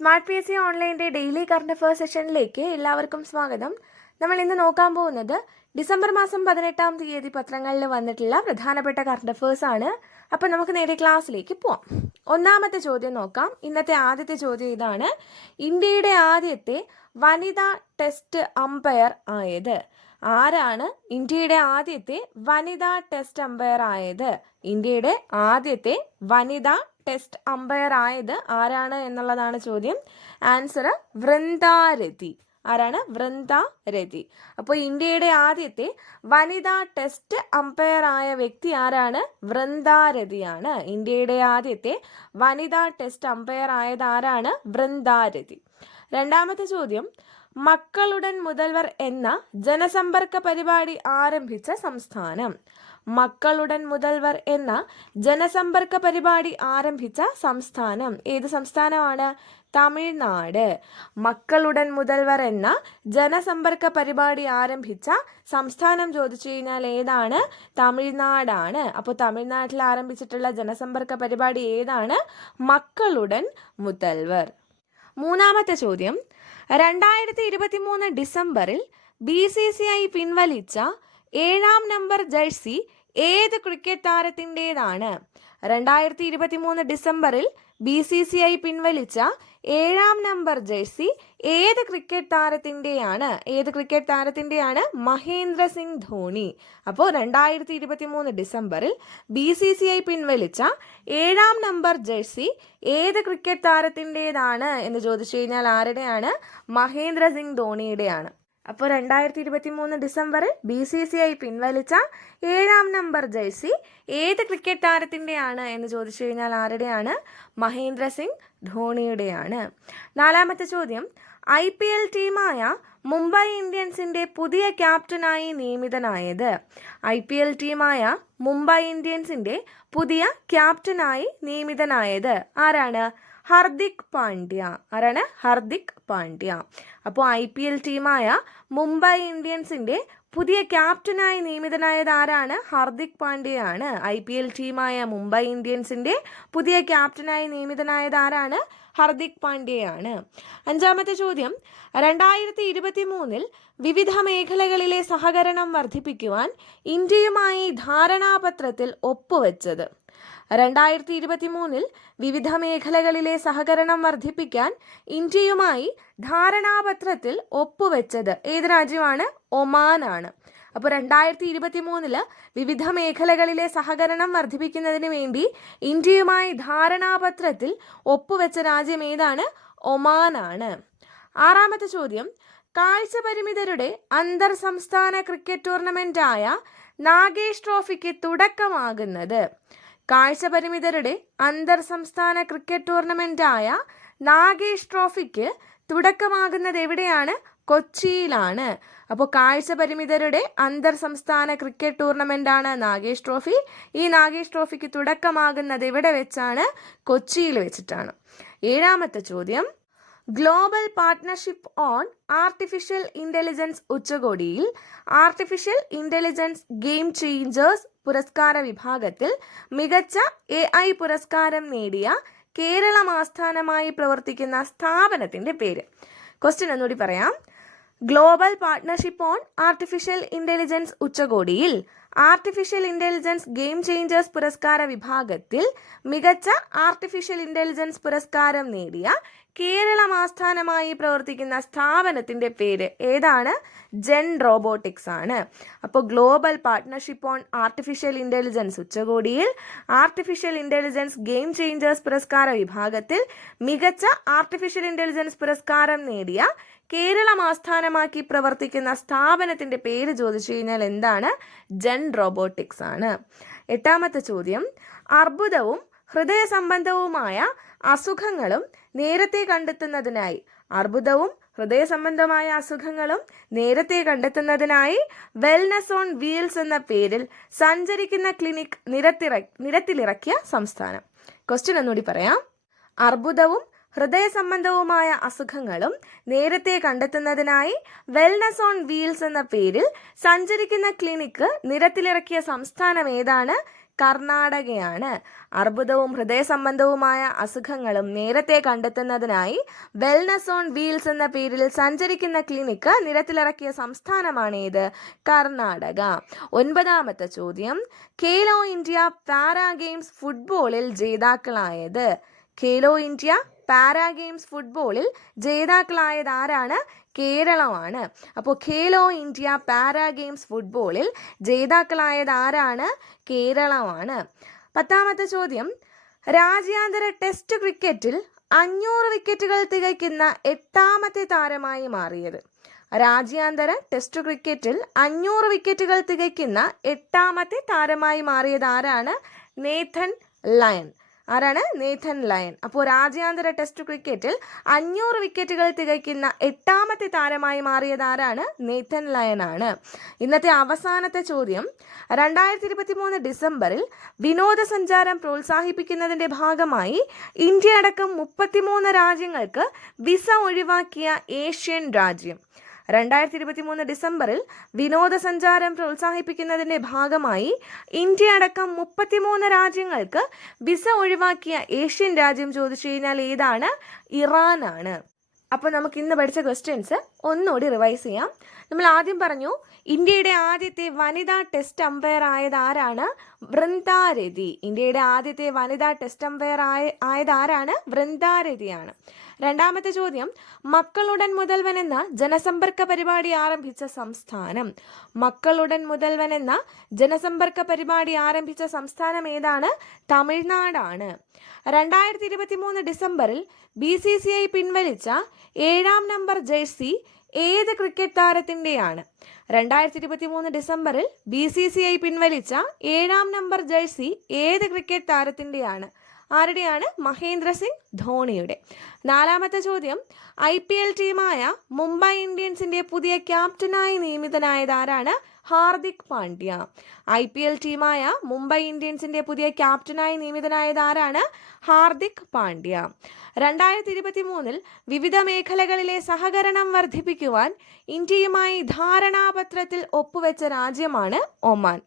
Smart P S C ഓൺലൈന്റെ daily current affairs സെഷനിലേക്ക് എല്ലാവർക്കും സ്വാഗതം. നമ്മൾ ഇന്ന് നോക്കാൻ പോകുന്നത് ഡിസംബർ മാസം പതിനെട്ടാം തീയതി പത്രങ്ങളിൽ വന്നിട്ടുള്ള പ്രധാനപ്പെട്ട കറണ്ട് അഫയേഴ്സ് ആണ്. അപ്പം നമുക്ക് നേരെ ക്ലാസ്സിലേക്ക് പോവാം. ഒന്നാമത്തെ ചോദ്യം നോക്കാം. ഇന്നത്തെ ആദ്യത്തെ ചോദ്യം ഇതാണ്. ഇന്ത്യയുടെ ആദ്യത്തെ വനിതാ ടെസ്റ്റ് അമ്പയർ ആയത്. ആരാണ്? ഇന്ത്യയുടെ ആദ്യത്തെ വനിതാ ടെസ്റ്റ് അമ്പയർ ആയത്. ഇന്ത്യയുടെ ആദ്യത്തെ വനിതാ ടെസ്റ്റ് അമ്പയർ ആയത് ആരാണ് എന്നുള്ളതാണ് ചോദ്യം. ആൻസർ വൃന്ദാരതി. ആരാണ്? വൃന്ദ രതി. അപ്പോൾ ഇന്ത്യയുടെ ആദ്യത്തെ വനിതാ ടെസ്റ്റ് അമ്പയർ ആയ വ്യക്തി ആരാണ്? വൃന്ദാരതിയാണ് ഇന്ത്യയുടെ ആദ്യത്തെ വനിതാ ടെസ്റ്റ് അമ്പയർ ആയത് ആരാണ്? വൃന്ദാരതി രണ്ടാമത്തെ ചോദ്യം. മക്കളുടൻ മുതൽവർ എന്ന ജനസമ്പർക്ക പരിപാടി ആരംഭിച്ച സംസ്ഥാനം. മക്കളുടൻ മുതൽവർ എന്ന ജനസമ്പർക്ക പരിപാടി ആരംഭിച്ച സംസ്ഥാനം. ഏത് സംസ്ഥാനമാണ്? തമിഴ്നാട്. മക്കളുടൻ മുതൽവർ എന്ന ജനസമ്പർക്ക പരിപാടി ആരംഭിച്ച സംസ്ഥാനം ചോദിച്ചു കഴിഞ്ഞാൽ ഏതാണ്? തമിഴ്നാടാണ്. അപ്പോൾ തമിഴ്നാട്ടിൽ ആരംഭിച്ചിട്ടുള്ള ജനസമ്പർക്ക പരിപാടി ഏതാണ്? മക്കളുടൻ മുതൽവർ. മൂന്നാമത്തെ ചോദ്യം. രണ്ടായിരത്തി ഇരുപത്തി മൂന്ന് ഡിസംബറിൽ ബി സി സി ഐ പിൻവലിച്ച ഏഴാം നമ്പർ ജേഴ്സി ഏത് ക്രിക്കറ്റ് താരത്തിന്റെതാണ്? രണ്ടായിരത്തി ഇരുപത്തി മൂന്ന് ഡിസംബറിൽ ബി സി സി ഐ പിൻവലിച്ച ഏഴാം നമ്പർ ജേഴ്സി ഏത് ക്രിക്കറ്റ് താരത്തിന്റെയാണ്? ഏത് ക്രിക്കറ്റ് താരത്തിന്റെയാണ്? മഹേന്ദ്ര സിംഗ് ധോണി. അപ്പോൾ രണ്ടായിരത്തി ഇരുപത്തി മൂന്ന് ഡിസംബറിൽ ബി സി സി ഐ പിൻവലിച്ച ഏഴാം നമ്പർ ജേഴ്സി ഏത് ക്രിക്കറ്റ് താരത്തിന്റെതാണ്? എന്ന് ചോദിച്ചു കഴിഞ്ഞാൽ ആരുടെയാണ്? മഹേന്ദ്ര സിംഗ് ധോണിയുടെയാണ്. അപ്പോൾ രണ്ടായിരത്തി ഇരുപത്തി മൂന്ന് ഡിസംബറിൽ ബി സി സി ഐ പിൻവലിച്ച ഏഴാം നമ്പർ ജേഴ്സി ഏത് ക്രിക്കറ്റ് താരത്തിന്റെയാണ് എന്ന് ചോദിച്ചു കഴിഞ്ഞാൽ ആരുടെയാണ്? മഹേന്ദ്ര സിംഗ് ധോണിയുടെയാണ്. നാലാമത്തെ ചോദ്യം ഐ പി എൽ ടീമായ മുംബൈ ഇന്ത്യൻസിന്റെ പുതിയ ക്യാപ്റ്റനായി നിയമിതനായത്? ഐ പി എൽ ടീമായ മുംബൈ ഇന്ത്യൻസിന്റെ പുതിയ ക്യാപ്റ്റനായി നിയമിതനായത് ആരാണ്? ഹർദിക് പാണ്ഡ്യ. ആരാണ്? ഹർദിക് പാണ്ഡ്യ. അപ്പോൾ ഐ പി എൽ ടീമായ മുംബൈ ഇന്ത്യൻസിന്റെ പുതിയ ക്യാപ്റ്റനായി നിയമിതനായത് ആരാണ്? ഹർദിക് പാണ്ഡ്യയാണ്. ഐ പി എൽ ടീമായ മുംബൈ ഇന്ത്യൻസിന്റെ പുതിയ ക്യാപ്റ്റനായി നിയമിതനായത് ആരാണ്? ഹർദിക് പാണ്ഡ്യയാണ്. അഞ്ചാമത്തെ ചോദ്യം. രണ്ടായിരത്തി ഇരുപത്തി മൂന്നിൽ വിവിധ മേഖലകളിലെ സഹകരണം വർദ്ധിപ്പിക്കുവാൻ ഇന്ത്യയുമായി ധാരണാപത്രത്തിൽ ഒപ്പുവെച്ചത് രണ്ടായിരത്തി ഇരുപത്തി മൂന്നിൽ വിവിധ മേഖലകളിലെ സഹകരണം വർദ്ധിപ്പിക്കാൻ ഇന്ത്യയുമായി ധാരണാപത്രത്തിൽ ഒപ്പുവെച്ചത് ഏത് രാജ്യമാണ്? ഒമാനാണ്. അപ്പോൾ രണ്ടായിരത്തി ഇരുപത്തി മൂന്നിൽ വിവിധ മേഖലകളിലെ സഹകരണം വർദ്ധിപ്പിക്കുന്നതിന് വേണ്ടി ഇന്ത്യയുമായി ധാരണാപത്രത്തിൽ ഒപ്പുവെച്ച രാജ്യം ഏതാണ്? ഒമാനാണ്. ആറാമത്തെ ചോദ്യം. കാഴ്ച പരിമിതരുടെ അന്തർ സംസ്ഥാന ക്രിക്കറ്റ് ടൂർണമെന്റായ നാഗേഷ് ട്രോഫിക്ക് തുടക്കമാകുന്നത്. കാഴ്ച പരിമിതരുടെ അന്തർ സംസ്ഥാന ക്രിക്കറ്റ് ടൂർണമെന്റായ നാഗേഷ് ട്രോഫിക്ക് തുടക്കമാകുന്നത് എവിടെയാണ്? കൊച്ചിയിലാണ്. അപ്പോൾ കാഴ്ചപരിമിതരുടെ അന്തർ സംസ്ഥാന ക്രിക്കറ്റ് ടൂർണമെന്റാണ് നാഗേഷ് ട്രോഫി. ഈ നാഗേഷ് ട്രോഫിക്ക് തുടക്കമാകുന്നത് എവിടെ വെച്ചാണ്? കൊച്ചിയിൽ വെച്ചിട്ടാണ്. ഏഴാമത്തെ ചോദ്യം. Global partnership on artificial intelligence ഉച്ചകോടിയിൽ ആർട്ടിഫിഷ്യൽ ഇന്റലിജൻസ് ഗെയിം ചേഞ്ചേഴ്സ് പുരസ്കാര വിഭാഗത്തിൽ മികച്ച എ ഐ പുരസ്കാരം നേടിയ കേരളം ആസ്ഥാനമായി പ്രവർത്തിക്കുന്ന സ്ഥാപനത്തിന്റെ പേര്. ക്വസ്റ്റ്യൻ ഒന്നുകൂടി പറയാം. Global partnership on artificial intelligence ഉച്ചകോടിയിൽ ആർട്ടിഫിഷ്യൽ ഇന്റലിജൻസ് ഗെയിം ചേഞ്ചേഴ്സ് പുരസ്കാര വിഭാഗത്തിൽ മികച്ച ആർട്ടിഫിഷ്യൽ ഇന്റലിജൻസ് പുരസ്കാരം നേടിയ കേരളം ആസ്ഥാനമായി പ്രവർത്തിക്കുന്ന സ്ഥാപനത്തിന്റെ പേര് ഏതാണ്? ജെൻ റോബോട്ടിക്സ് ആണ്. അപ്പോൾ Global Partnership on Artificial Intelligence ഉച്ചകോടിയിൽ ആർട്ടിഫിഷ്യൽ ഇന്റലിജൻസ് ഗെയിം ചേഞ്ചേഴ്സ് പുരസ്കാര വിഭാഗത്തിൽ മികച്ച ആർട്ടിഫിഷ്യൽ ഇന്റലിജൻസ് പുരസ്കാരം നേടിയ കേരളം ആസ്ഥാനമാക്കി പ്രവർത്തിക്കുന്ന സ്ഥാപനത്തിന്റെ പേര് ചോദിച്ചു കഴിഞ്ഞാൽ എന്താണ്? ജെൻ റോബോട്ടിക്സ് ആണ് എട്ടാമത്തെ ചോദ്യം. അർബുദവും ഹൃദയ സംബന്ധവുമായ അസുഖങ്ങളും നേരത്തെ കണ്ടെത്തുന്നതിനായി അർബുദവും ഹൃദയ സംബന്ധമായ അസുഖങ്ങളും നേരത്തെ കണ്ടെത്തുന്നതിനായി വെൽനസ് ഓൺ വീൽസ് എന്ന പേരിൽ സഞ്ചരിക്കുന്ന ക്ലിനിക് നിരത്തിറ നിരത്തിലിറക്കിയ സംസ്ഥാനം. ക്വസ്റ്റ്യൻ ഒന്നുകൂടി പറയാം. അർബുദവും ഹൃദയ സംബന്ധവുമായ അസുഖങ്ങളും നേരത്തെ കണ്ടെത്തുന്നതിനായി വെൽനസ് ഓൺ വീൽസ് എന്ന പേരിൽ സഞ്ചരിക്കുന്ന ക്ലിനിക്ക് നിരത്തിലിറക്കിയ സംസ്ഥാനം ഏതാണ്? കർണാടകയാണ്. അർബുദവും ഹൃദയ സംബന്ധവുമായ അസുഖങ്ങളും നേരത്തെ കണ്ടെത്തുന്നതിനായി വെൽനസ് ഓൺ വീൽസ് എന്ന പേരിൽ സഞ്ചരിക്കുന്ന ക്ലിനിക്ക് നിരത്തിലിറക്കിയ സംസ്ഥാനമാണ് ഏത്? കർണാടക. ഒൻപതാമത്തെ ചോദ്യം. ഖേലോ ഇന്ത്യ പാരാ ഗെയിംസ് ഫുട്ബോളിൽ ജേതാക്കളായത്? ഖേലോ ഇന്ത്യ പാരാ ഗെയിംസ് ഫുട്ബോളിൽ ജേതാക്കളായത് ആരാണ് കേരളമാണ്. അപ്പോൾ ഖേലോ ഇന്ത്യ പാരാ ഗെയിംസ് ഫുട്ബോളിൽ ജേതാക്കളായത് ആരാണ് കേരളമാണ്. പത്താമത്തെ ചോദ്യം. രാജ്യാന്തര ടെസ്റ്റ് ക്രിക്കറ്റിൽ അഞ്ഞൂറ് വിക്കറ്റുകൾ തികയ്ക്കുന്ന എട്ടാമത്തെ താരമായി മാറിയത്. രാജ്യാന്തര ടെസ്റ്റ് ക്രിക്കറ്റിൽ അഞ്ഞൂറ് വിക്കറ്റുകൾ തികയ്ക്കുന്ന എട്ടാമത്തെ താരമായി മാറിയത് ആരാണ്? Nathan Lyon. ആരാണ്? Nathan Lyon. അപ്പോൾ രാജ്യാന്തര ടെസ്റ്റ് ക്രിക്കറ്റിൽ അഞ്ഞൂറ് വിക്കറ്റുകൾ തികയ്ക്കുന്ന എട്ടാമത്തെ താരമായി മാറിയത് ആരാണ്? നേഥൻ ലയൻ ആണ്. ഇന്നത്തെ അവസാനത്തെ ചോദ്യം. രണ്ടായിരത്തി ഇരുപത്തി മൂന്ന് ഡിസംബറിൽ വിനോദസഞ്ചാരം പ്രോത്സാഹിപ്പിക്കുന്നതിന്റെ ഭാഗമായി ഇന്ത്യ അടക്കം മുപ്പത്തിമൂന്ന് രാജ്യങ്ങൾക്ക് വിസ ഒഴിവാക്കിയ ഏഷ്യൻ രാജ്യം. രണ്ടായിരത്തി ഇരുപത്തി മൂന്ന് ഡിസംബറിൽ വിനോദസഞ്ചാരം പ്രോത്സാഹിപ്പിക്കുന്നതിന്റെ ഭാഗമായി ഇന്ത്യ അടക്കം മുപ്പത്തിമൂന്ന് രാജ്യങ്ങൾക്ക് വിസ ഒഴിവാക്കിയ ഏഷ്യൻ രാജ്യം ചോദിച്ചു കഴിഞ്ഞാൽ ഏതാണ്? ഇറാനാണ്. അപ്പോൾ നമുക്ക് ഇന്ന് പഠിച്ച ക്വസ്റ്റ്യൻസ് ഒന്നുകൂടി റിവൈസ് ചെയ്യാം. നമ്മൾ ആദ്യം പറഞ്ഞു ഇന്ത്യയുടെ ആദ്യത്തെ വനിതാ ടെസ്റ്റ് അമ്പയർ ആയത് ആരാണ്? വൃന്ദാരതി. ഇന്ത്യയുടെ ആദ്യത്തെ വനിതാ ടെസ്റ്റ് അമ്പയർ ആയ ആയത് ആരാണ്? വൃന്ദാരതിയാണ്. രണ്ടാമത്തെ ചോദ്യം മക്കളുടൻ മുതൽവൻ എന്ന ജനസമ്പർക്ക പരിപാടി ആരംഭിച്ച സംസ്ഥാനം. മക്കളുടൻ മുതൽവൻ എന്ന ജനസമ്പർക്ക പരിപാടി ആരംഭിച്ച സംസ്ഥാനം ഏതാണ്? തമിഴ്നാടാണ്. രണ്ടായിരത്തി ഇരുപത്തി മൂന്ന് ഡിസംബറിൽ ബി സി സി ഐ പിൻവലിച്ച ഏഴാം നമ്പർ ജേഴ്സി ഏത് ക്രിക്കറ്റ് താരത്തിന്റെയാണ്? രണ്ടായിരത്തി ഇരുപത്തി മൂന്ന് ഡിസംബറിൽ ബി സി സി ഐ പിൻവലിച്ച ഏഴാം നമ്പർ ജേഴ്സി ഏത് ക്രിക്കറ്റ് താരത്തിന്റെയാണ്? ആരുടെയാണ്? മഹേന്ദ്ര സിംഗ് ധോണിയുടെ. നാലാമത്തെ ചോദ്യം ഐ പി എൽ ടീമായ മുംബൈ ഇന്ത്യൻസിന്റെ പുതിയ ക്യാപ്റ്റനായി നിയമിതനായത് ആരാണ് Hardik Pandya? I P L ടീമായ മുംബൈ ഇന്ത്യൻസിന്റെ പുതിയ ക്യാപ്റ്റനായി നിയമിതനായത് ആരാണ് ഹാർദിക് പാണ്ഡ്യ? രണ്ടായിരത്തി ഇരുപത്തി മൂന്നിൽ വിവിധ മേഖലകളിലെ സഹകരണം വർദ്ധിപ്പിക്കുവാൻ ഇന്ത്യയുമായി ധാരണാപത്രത്തിൽ ഒപ്പുവെച്ച രാജ്യമാണ് ഒമാൻ.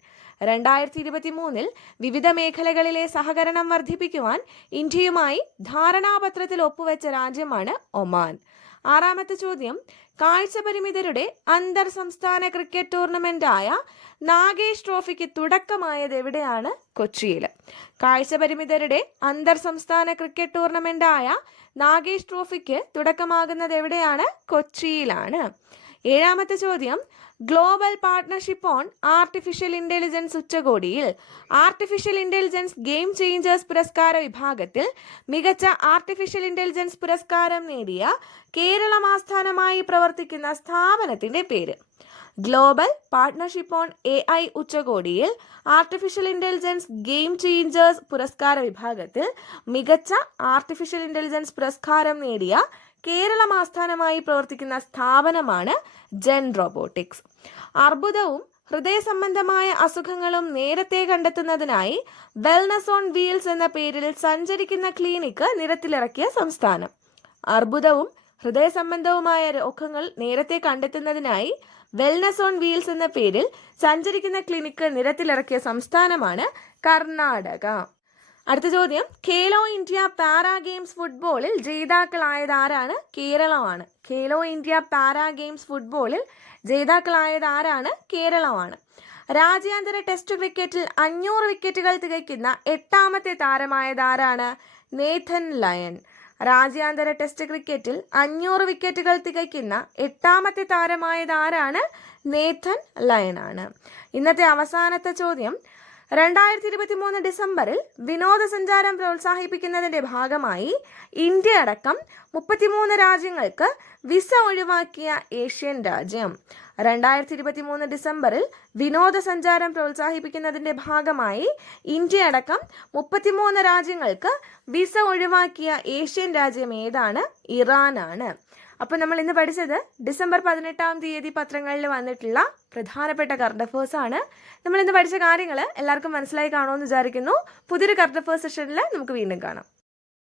രണ്ടായിരത്തി ഇരുപത്തി മൂന്നിൽ വിവിധ മേഖലകളിലെ സഹകരണം വർദ്ധിപ്പിക്കുവാൻ ഇന്ത്യയുമായി ധാരണാപത്രത്തിൽ ഒപ്പുവെച്ച രാജ്യമാണ് ഒമാൻ. ആറാമത്തെ ചോദ്യം കാഴ്ച പരിമിതരുടെ അന്തർ സംസ്ഥാന ക്രിക്കറ്റ് ടൂർണമെന്റായ നാഗേഷ് ട്രോഫിക്ക് തുടക്കമായത് എവിടെയാണ്? കൊച്ചിയിൽ. കാഴ്ച പരിമിതരുടെ അന്തർ സംസ്ഥാന ക്രിക്കറ്റ് ടൂർണമെന്റായ നാഗേഷ് ട്രോഫിക്ക് തുടക്കമാകുന്നത് എവിടെയാണ്? കൊച്ചിയിലാണ്. ഏഴാമത്തെ ചോദ്യം. Global Partnership on Artificial Intelligence ഉച്ചകോടിയിൽ ആർട്ടിഫിഷ്യൽ ഇന്റലിജൻസ് ഗെയിം ചേഞ്ചേഴ്സ് പുരസ്കാര വിഭാഗത്തിൽ മികച്ച ആർട്ടിഫിഷ്യൽ ഇന്റലിജൻസ് പുരസ്കാരം നേടിയ കേരളം ആസ്ഥാനമായി പ്രവർത്തിക്കുന്ന സ്ഥാപനത്തിന്റെ പേര്. Global Partnership on A I ഉച്ചകോടിയിൽ ആർട്ടിഫിഷ്യൽ ഇന്റലിജൻസ് ഗെയിം ചേഞ്ചേഴ്സ് പുരസ്കാര വിഭാഗത്തിൽ മികച്ച ആർട്ടിഫിഷ്യൽ ഇന്റലിജൻസ് പുരസ്കാരം നേടിയ കേരളം ആസ്ഥാനമായി പ്രവർത്തിക്കുന്ന സ്ഥാപനമാണ് ജെൻ റോബോട്ടിക്സ്. അർബുദവും ഹൃദയ സംബന്ധമായ അസുഖങ്ങളും നേരത്തെ കണ്ടെത്തുന്നതിനായി വെൽനസ് ഓൺ വീൽസ് എന്ന പേരിൽ സഞ്ചരിക്കുന്ന ക്ലിനിക്ക് നിരത്തിലിറക്കിയ സംസ്ഥാനം. അർബുദവും ഹൃദയ സംബന്ധവുമായ രോഗങ്ങൾ നേരത്തെ കണ്ടെത്തുന്നതിനായി വെൽനസ് ഓൺ വീൽസ് എന്ന പേരിൽ സഞ്ചരിക്കുന്ന ക്ലിനിക്ക് നിരത്തിലിറക്കിയ സംസ്ഥാനമാണ് കർണാടക. അടുത്ത ചോദ്യം. ഖേലോ ഇന്ത്യ പാരാ ഗെയിംസ് ഫുട്ബോളിൽ ജേതാക്കളായത് ആരാണ് കേരളമാണ്. ഖേലോ ഇന്ത്യ പാരാ ഗെയിംസ് ഫുട്ബോളിൽ ജേതാക്കളായത് ആരാണ് കേരളമാണ്. രാജ്യാന്തര ടെസ്റ്റ് ക്രിക്കറ്റിൽ അഞ്ഞൂറ് വിക്കറ്റുകൾ തികയ്ക്കുന്ന എട്ടാമത്തെ താരമായത് ആരാണ് നേഥൻ ലയൺ. രാജ്യാന്തര ടെസ്റ്റ് ക്രിക്കറ്റിൽ അഞ്ഞൂറ് വിക്കറ്റുകൾ തികയ്ക്കുന്ന എട്ടാമത്തെ താരമായത് ആരാണ് നേഥൻ ലയനാണ്. ഇന്നത്തെ അവസാനത്തെ ചോദ്യം. രണ്ടായിരത്തി ഇരുപത്തി മൂന്ന് ഡിസംബറിൽ വിനോദസഞ്ചാരം പ്രോത്സാഹിപ്പിക്കുന്നതിന്റെ ഭാഗമായി ഇന്ത്യ അടക്കം മുപ്പത്തിമൂന്ന് രാജ്യങ്ങൾക്ക് വിസ ഒഴിവാക്കിയ ഏഷ്യൻ രാജ്യം. രണ്ടായിരത്തി ഇരുപത്തി മൂന്ന് ഡിസംബറിൽ വിനോദസഞ്ചാരം പ്രോത്സാഹിപ്പിക്കുന്നതിന്റെ ഭാഗമായി ഇന്ത്യ അടക്കം മുപ്പത്തിമൂന്ന് രാജ്യങ്ങൾക്ക് വിസ ഒഴിവാക്കിയ ഏഷ്യൻ രാജ്യം ഏതാണ്? ഇറാനാണ്. അപ്പോൾ നമ്മൾ ഇന്ന് പഠിച്ചത് ഡിസംബർ പതിനെട്ടാം തീയതി പത്രങ്ങളിൽ വന്നിട്ടുള്ള പ്രധാനപ്പെട്ട കറണ്ട് അഫേഴ്സ് ആണ്. നമ്മൾ ഇന്ന് പഠിച്ച കാര്യങ്ങൾ എല്ലാവർക്കും മനസ്സിലായി കാണുമെന്ന് വിചാരിക്കുന്നു. പുതിയൊരു കറണ്ട് അഫേഴ്സ് സെഷനിൽ നമുക്ക് വീണ്ടും കാണാം.